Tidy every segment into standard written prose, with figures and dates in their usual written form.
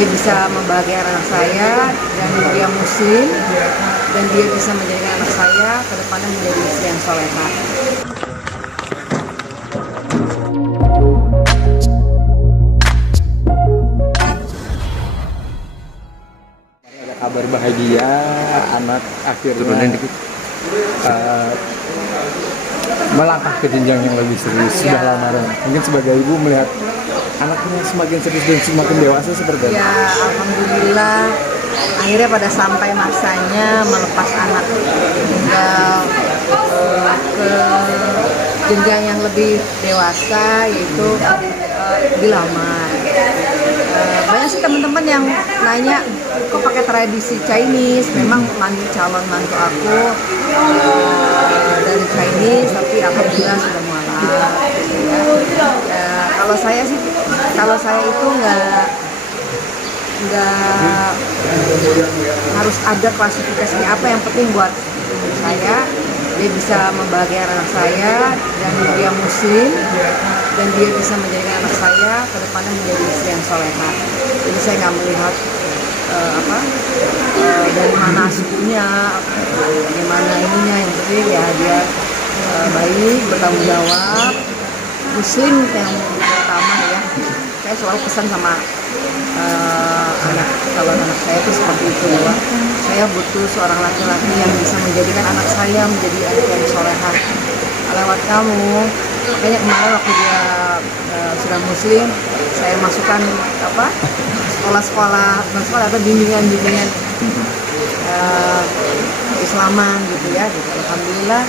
dia bisa membahagiakan anak saya dan dia muslim dan dia bisa menjadikan anak saya ke depannya menjadi istri yang solehah. Ada kabar bahagia anak akhirnya melangkah ke jenjang yang lebih serius sudah lamaran. Mungkin sebagai ibu melihat anaknya semakin serius dan semakin dewasa seperti apa? Ya, alhamdulillah akhirnya pada sampai masanya melepas anak tinggal ke jenjang yang lebih dewasa, yaitu dilamar. Banyak sih teman-teman yang nanya, kok pakai tradisi Chinese? Memang calon mantu aku dari Chinese, tapi alhamdulillah sudah mualaf. Kalau saya sih, kalau saya itu nggak harus ada klasifikasinya apa, yang penting buat saya dia bisa membahagiakan anak saya dan dia muslim dan dia bisa menjadikan anak saya ke depannya menjadi istri yang solehah. Jadi saya nggak melihat dari mana sukunya, bagaimana ininya, yang penting ya dia baik, bertanggung jawab, muslim yang pertama ya. Saya selalu pesan sama calon anak saya itu seperti itu, bahwa saya butuh seorang laki-laki yang bisa menjadikan anak saya menjadi anak yang solehah lewat kamu. Makanya kemarin waktu dia sudah muslim, saya masukkan sekolah-sekolah atau bimbingan Islaman gitu ya. Gitu. Alhamdulillah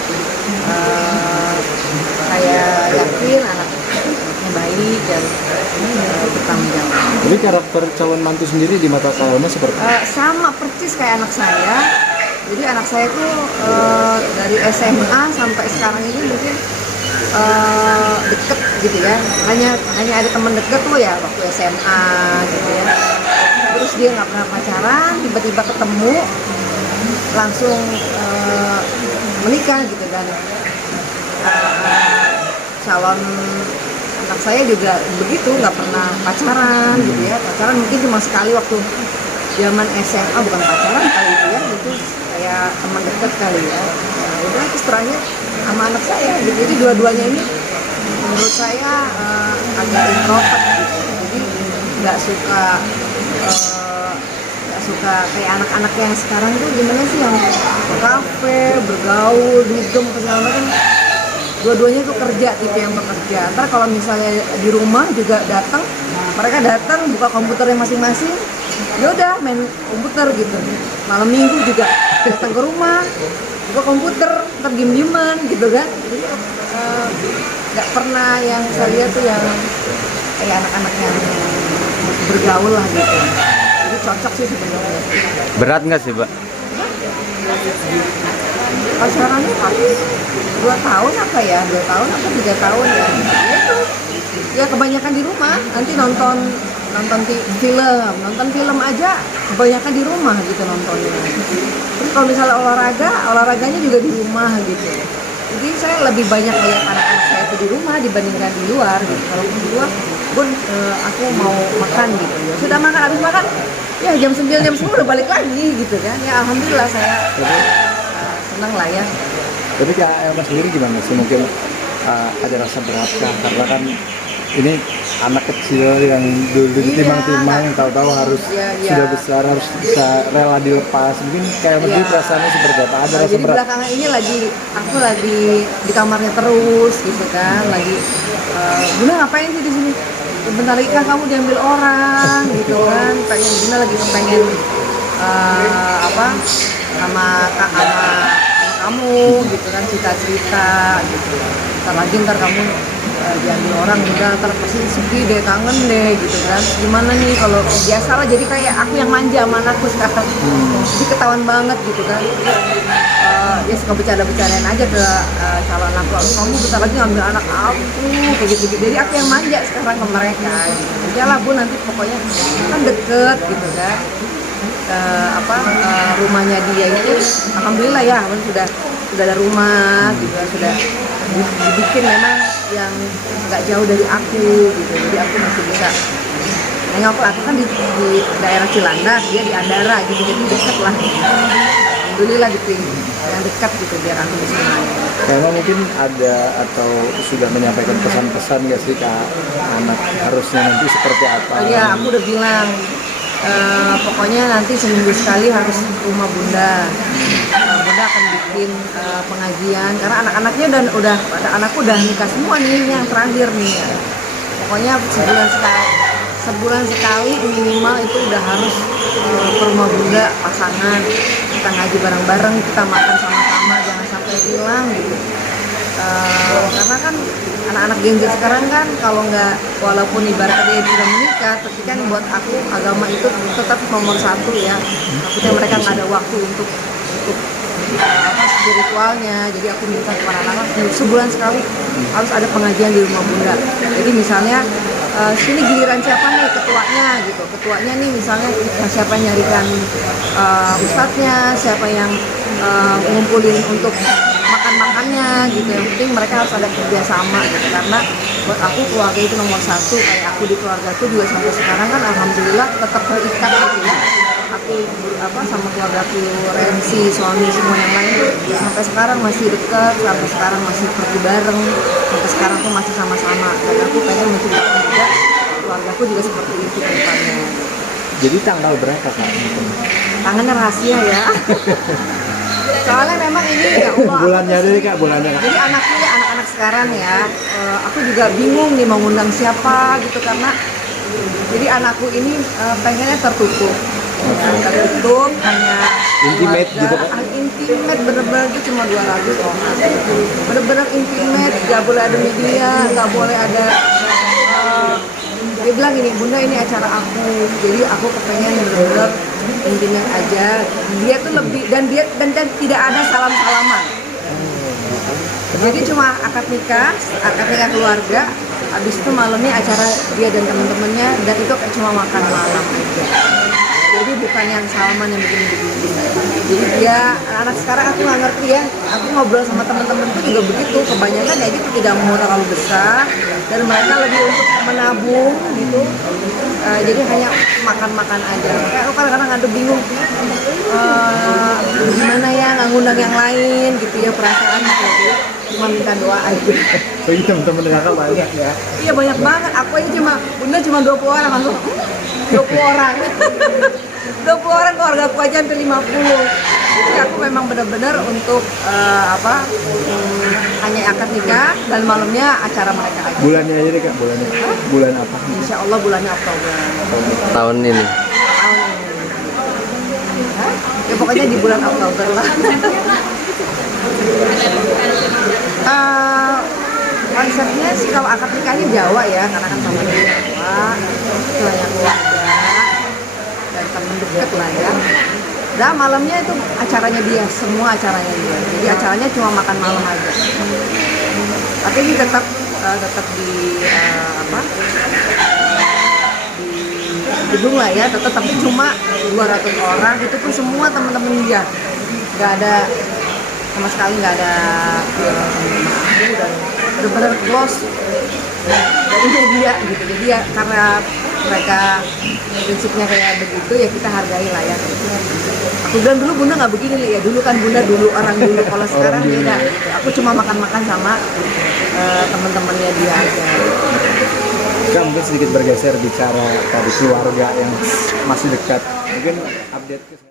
saya yakin anaknya baik dan bertanggung jawab. Jadi karakter calon mantu sendiri di mata Kak Elma seperti sama persis kayak anak saya. Jadi anak saya itu dari SMA sampai sekarang ini mungkin deket gitu ya. Hanya ada teman deket tuh ya waktu SMA gitu ya. Terus dia nggak pernah pacaran, tiba-tiba ketemu langsung menikah gitu. Dan calon anak saya juga begitu, nggak pernah pacaran gitu ya. Pacaran mungkin cuma sekali waktu zaman SMA, bukan pacaran kali itu ya, itu kayak teman dekat kali ya. Udah terus terakhir sama anak saya gitu. Jadi dua-duanya ini menurut saya agak introvert gitu. Jadi nggak suka kayak anak-anak yang sekarang tuh gimana sih, yang ke kafe, bergaul, dugem, segala macam. Dua-duanya itu kerja, tipe yang bekerja. Ntar kalau misalnya di rumah juga mereka datang buka komputernya masing-masing, ya udah main komputer gitu. Malam minggu juga datang ke rumah, buka komputer, ntar diem-dieman gitu kan. Jadi nggak pernah yang saya lihat tuh yang kayak anak-anak yang bergaul lah gitu. Jadi cocok sih sebenarnya. berat nggak sih, Mbak? Pacarannya paling 2 tahun apa ya, 2 tahun atau 3 tahun ya. Itu ya kebanyakan di rumah. Nanti nonton film aja kebanyakan di rumah gitu nontonnya. Terus kalau misalnya olahraganya juga di rumah gitu. Jadi saya lebih banyak lihat anak-anak saya itu di rumah dibandingkan di luar gitu. Kalau di luar, Bun, aku mau makan gitu. Ya sudah makan, habis makan ya jam 9 jam 10 udah balik lagi gitu kan. Ya alhamdulillah saya senang lah ya. Jadi Kak Elma sendiri gimana sih? Mungkin ada rasa beratkah karena kan ini anak kecil yang dulu ditimang-timang, yang tahu-tahu harus sudah besar, harus bisa rela dilepas. Mungkin Kak Elma sendiri perasaannya seperti apa? Ada rasa Jadi berat? belakangan ini aku lagi di kamarnya terus gitu kan, lagi Bunda ngapain sih di sini? Bentar lagi kan kamu diambil orang gitu kan. Bunda lagi pengen sama kamu gitu kan, cerita gitu. Ntar kamu diambil orang, udah ntar pasti sedih deh, kangen deh gitu kan. Gimana nih kalau biasalah, jadi kayak aku yang manja sama anakku sekarang. Jadi ketahuan banget gitu kan. Dia suka bercanda-bercandain aja ke calon aku, kamu bentar lagi ngambil anak aku kayak gitu. Jadi aku yang manja sekarang ke mereka gitu. Udahlah Bu, nanti pokoknya kan deket gitu kan. Rumahnya dia itu alhamdulillah ya, sudah ada rumah juga, sudah dibikin memang yang nggak jauh dari aku gitu. Jadi aku masih bisa nengok aku kan di daerah Cilandak, dia di Andara gitu, jadi deket lah. Alhamdulillah gitu, yang dekat gitu biar aku bisa main. Karena mungkin ada atau sudah menyampaikan pesan-pesan nggak sih ke anak harusnya nanti seperti apa? Oh iya, aku udah bilang pokoknya nanti seminggu sekali harus ke rumah Bunda. Bunda akan bikin pengajian karena anak-anaknya udah anakku udah nikah semua nih, ini yang terakhir nih. Pokoknya sebulan sekali minimal itu udah harus ke rumah Bunda pasangan, kita ngaji bareng-bareng, kita makan sama-sama, jangan sampai hilang gitu. Karena kan anak-anak Gen Z sekarang kan kalau nggak, walaupun ibaratnya dia sudah menikah, tapi kan buat aku agama itu tetap nomor satu ya. Takutnya mereka nggak ada waktu untuk spiritualnya. Jadi aku minta kepada anak-anak sebulan sekali harus ada pengajian di rumah Bunda. Jadi misalnya sini giliran siapa nih ketuanya gitu, ketuanya nih misalnya siapa yang nyarikan ustadznya, siapa yang ngumpulin untuk makan-makannya gitu. Yang penting mereka harus ada kerjasama gitu, karena buat aku keluarga itu nomor satu. Kayak aku di keluargaku juga sampai sekarang kan alhamdulillah tetap terikat gitu ya. Aku sama keluargaku, Rensi, suami, semua yang lain tuh sampai sekarang masih dekat, sampai sekarang masih pergi bareng, sampai sekarang tuh masih sama-sama. Dan aku pengen menciptakan juga keluargaku juga seperti itu ke depannya. Jadi tanggal berapa Kak? Tangannya rahasia ya. Soalnya memang ini ya Allah. Bulannya deh Kak, bulannya Kak. Jadi anakku ya, anak-anak sekarang ya, aku juga bingung nih mau ngundang siapa gitu, karena jadi anakku ini pengennya tertutup, hanya Intimate keluarga, gitu, Kak? Intimate bener-bener itu cuma 200 orang, bener-bener intimate, nggak boleh ada media, nggak boleh ada. Dia bilang gini, Bunda ini acara aku, jadi aku kepengen bener-bener intimate aja. Dia tuh lebih dan tidak ada salam-salaman. Jadi cuma akad nikah keluarga, habis itu malamnya acara dia dan teman-temannya, dan itu kayak cuma makan malam aja. Jadi bukan yang salaman yang begini-begini. Jadi dia, anak sekarang aku nggak ngerti ya, aku ngobrol sama teman-temanku juga begitu, kebanyakan ya gitu tidak mau terlalu besar, dan mereka lebih untuk menabung gitu. Jadi hanya makan-makan aja. Kayak aku kadang-kadang ada bingung, gimana ya nggak ngundang yang lain gitu ya, perasaan gitu. Cuma minta doa aja. Bagi teman-teman kakak banyak ya. Iya banyak banget, aku aja Bunda cuma 20 orang langsung 20 orang 20 orang, keluarga aku aja hampir 50. Jadi aku memang benar-benar untuk hanya akad nikah dan malamnya acara mereka aja. Bulannya aja deh Kak, bulannya. Bulan apa? Insya Allah bulannya Oktober Tahun ini. tahun ini. Ya pokoknya di bulan Oktober lah. Konsepnya sih kalau akad nikahnya Jawa ya, karena kan sama Jawa, itu hanya keluarga dan teman dekat lah ya. Dan malamnya itu acaranya dia, semua acaranya dia. Jadi acaranya cuma makan malam aja. Tapi ini tetap di gedung lah ya, tetap, tapi cuma 200 orang, itu pun semua teman-teman dia. Nggak ada sama sekali, nggak ada teman-teman aku, dan benar-benar close dari media gitu. Jadi ya karena mereka prinsipnya kayak begitu ya, kita hargai lah ya. Aku bilang dulu Bunda nggak begini nih ya, dulu kan Bunda orang dulu, kalau sekarang beda gitu. Aku cuma makan-makan sama teman-temannya dia aja. Kak, mungkin sedikit bergeser bicara tadi keluarga yang masih dekat. Mungkin update ke